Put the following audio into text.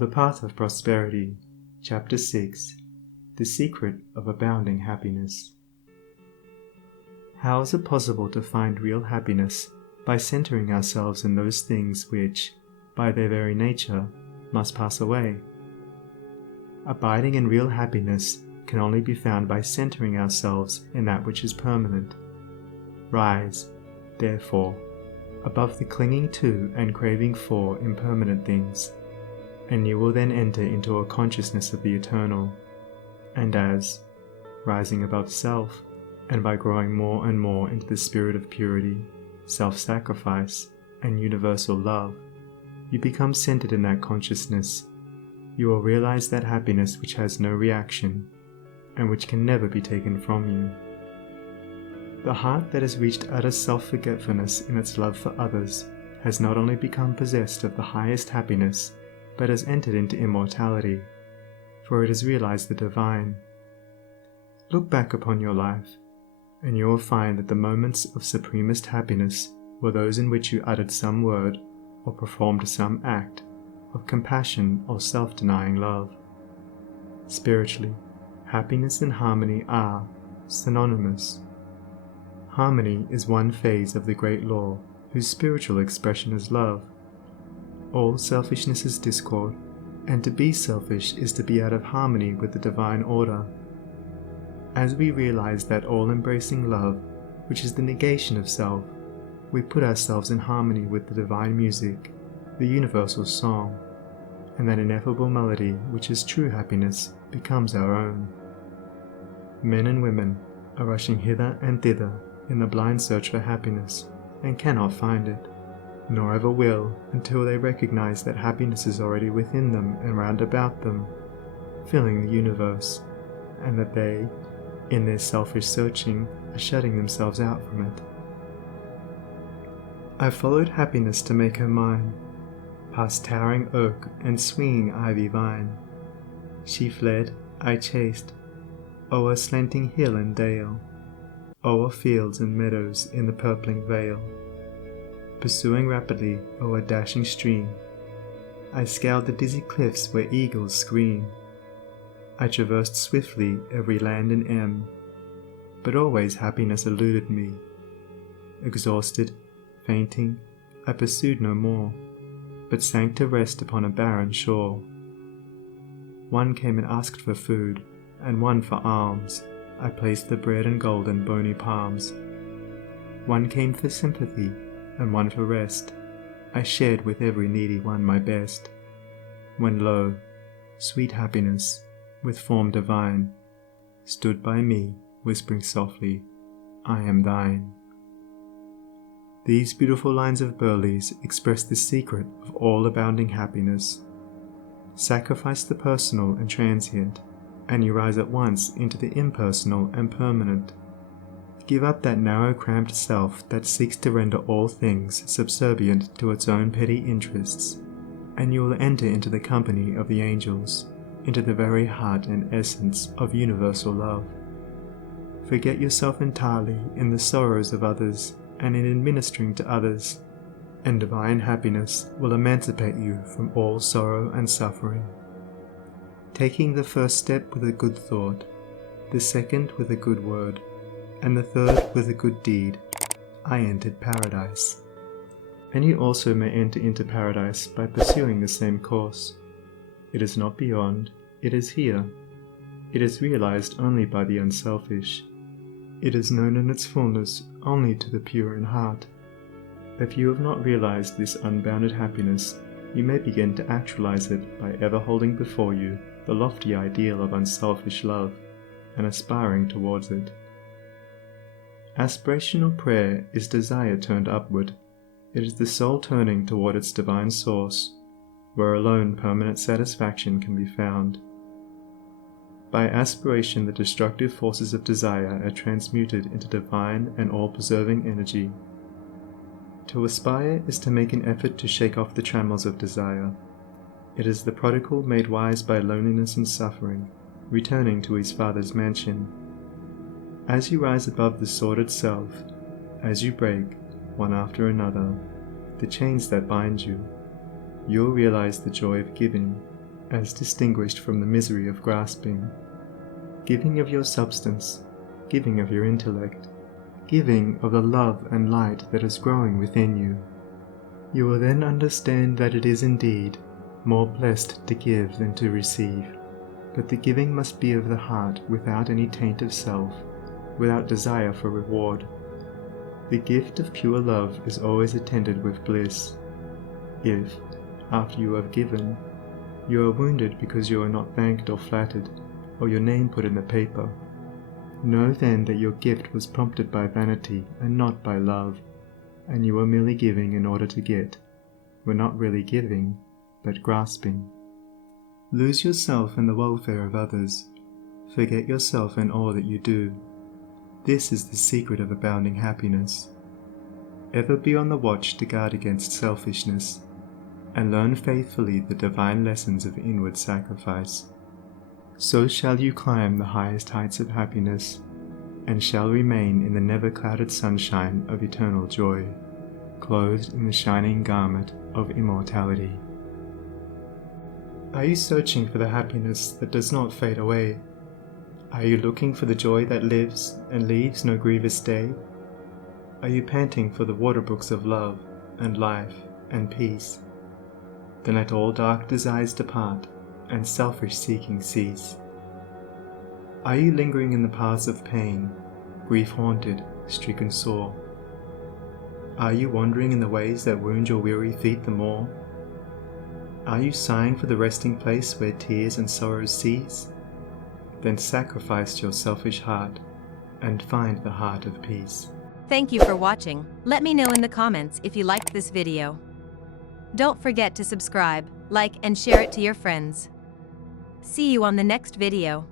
The Path of Prosperity, Chapter 6, The Secret of Abounding Happiness. How is it possible to find real happiness by centering ourselves in those things which, by their very nature, must pass away? Abiding in real happiness can only be found by centering ourselves in that which is permanent. Rise, therefore, above the clinging to and craving for impermanent things, and you will then enter into a consciousness of the eternal. And as, rising above self, and by growing more and more into the spirit of purity, self-sacrifice, and universal love, you become centered in that consciousness, you will realize that happiness which has no reaction, and which can never be taken from you. The heart that has reached utter self-forgetfulness in its love for others has not only become possessed of the highest happiness, but has entered into immortality, for it has realized the divine. Look back upon your life, and you will find that the moments of supremest happiness were those in which you uttered some word or performed some act of compassion or self-denying love. Spiritually, happiness and harmony are synonymous. Harmony is one phase of the great law, whose spiritual expression is love. All selfishness is discord, and to be selfish is to be out of harmony with the divine order. As we realize that all-embracing love, which is the negation of self, we put ourselves in harmony with the divine music, the universal song, and that ineffable melody which is true happiness becomes our own. Men and women are rushing hither and thither in the blind search for happiness, and cannot find it, nor ever will until they recognize that happiness is already within them and round about them, filling the universe, and that they, in their selfish searching, are shutting themselves out from it. I followed happiness to make her mine, past towering oak and swinging ivy vine. She fled, I chased, o'er slanting hill and dale, o'er fields and meadows in the purpling vale. Pursuing rapidly o'er dashing stream, I scaled the dizzy cliffs where eagles scream. I traversed swiftly every land and end, but always happiness eluded me. Exhausted, fainting, I pursued no more, but sank to rest upon a barren shore. One came and asked for food, and one for alms. I placed the bread and gold in bony palms. One came for sympathy, and one for rest. I shared with every needy one my best. When lo, sweet happiness, with form divine, stood by me, whispering softly, I am thine. These beautiful lines of Burleigh's express the secret of all abounding happiness. Sacrifice the personal and transient, and you rise at once into the impersonal and permanent. Give up that narrow cramped self that seeks to render all things subservient to its own petty interests, and you will enter into the company of the angels, into the very heart and essence of universal love. Forget yourself entirely in the sorrows of others and in administering to others, and divine happiness will emancipate you from all sorrow and suffering. Taking the first step with a good thought, the second with a good word, and the third with a good deed, I entered paradise. And you also may enter into paradise by pursuing the same course. It is not beyond, it is here. It is realized only by the unselfish. It is known in its fullness only to the pure in heart. If you have not realized this unbounded happiness, you may begin to actualize it by ever holding before you the lofty ideal of unselfish love, and aspiring towards it. Aspirational prayer is desire turned upward. It is the soul turning toward its divine source, where alone permanent satisfaction can be found. By aspiration, the destructive forces of desire are transmuted into divine and all-preserving energy. To aspire is to make an effort to shake off the trammels of desire. It is the prodigal made wise by loneliness and suffering, returning to his Father's mansion. As you rise above the sordid self, as you break, one after another, the chains that bind you, you'll realize the joy of giving, as distinguished from the misery of grasping. Giving of your substance, giving of your intellect, giving of the love and light that is growing within you. You will then understand that it is indeed more blessed to give than to receive, but the giving must be of the heart without any taint of self, without desire for reward. The gift of pure love is always attended with bliss. If, after you have given, you are wounded because you are not thanked or flattered, or your name put in the paper, know then that your gift was prompted by vanity and not by love, and you were merely giving in order to get, were not really giving, but grasping. Lose yourself in the welfare of others. Forget yourself in all that you do. This is the secret of abounding happiness. Ever be on the watch to guard against selfishness, and learn faithfully the divine lessons of inward sacrifice. So shall you climb the highest heights of happiness, and shall remain in the never-clouded sunshine of eternal joy, clothed in the shining garment of immortality. Are you searching for the happiness that does not fade away? Are you looking for the joy that lives and leaves no grievous day? Are you panting for the water brooks of love and life and peace? Then let all dark desires depart and selfish seeking cease. Are you lingering in the paths of pain, grief-haunted, stricken sore? Are you wandering in the ways that wound your weary feet the more? Are you sighing for the resting place where tears and sorrows cease? Then sacrifice your selfish heart and find the heart of peace. Thank you for watching. Let me know in the comments if you liked this video. Don't forget to subscribe, like, and share it to your friends. See you on the next video.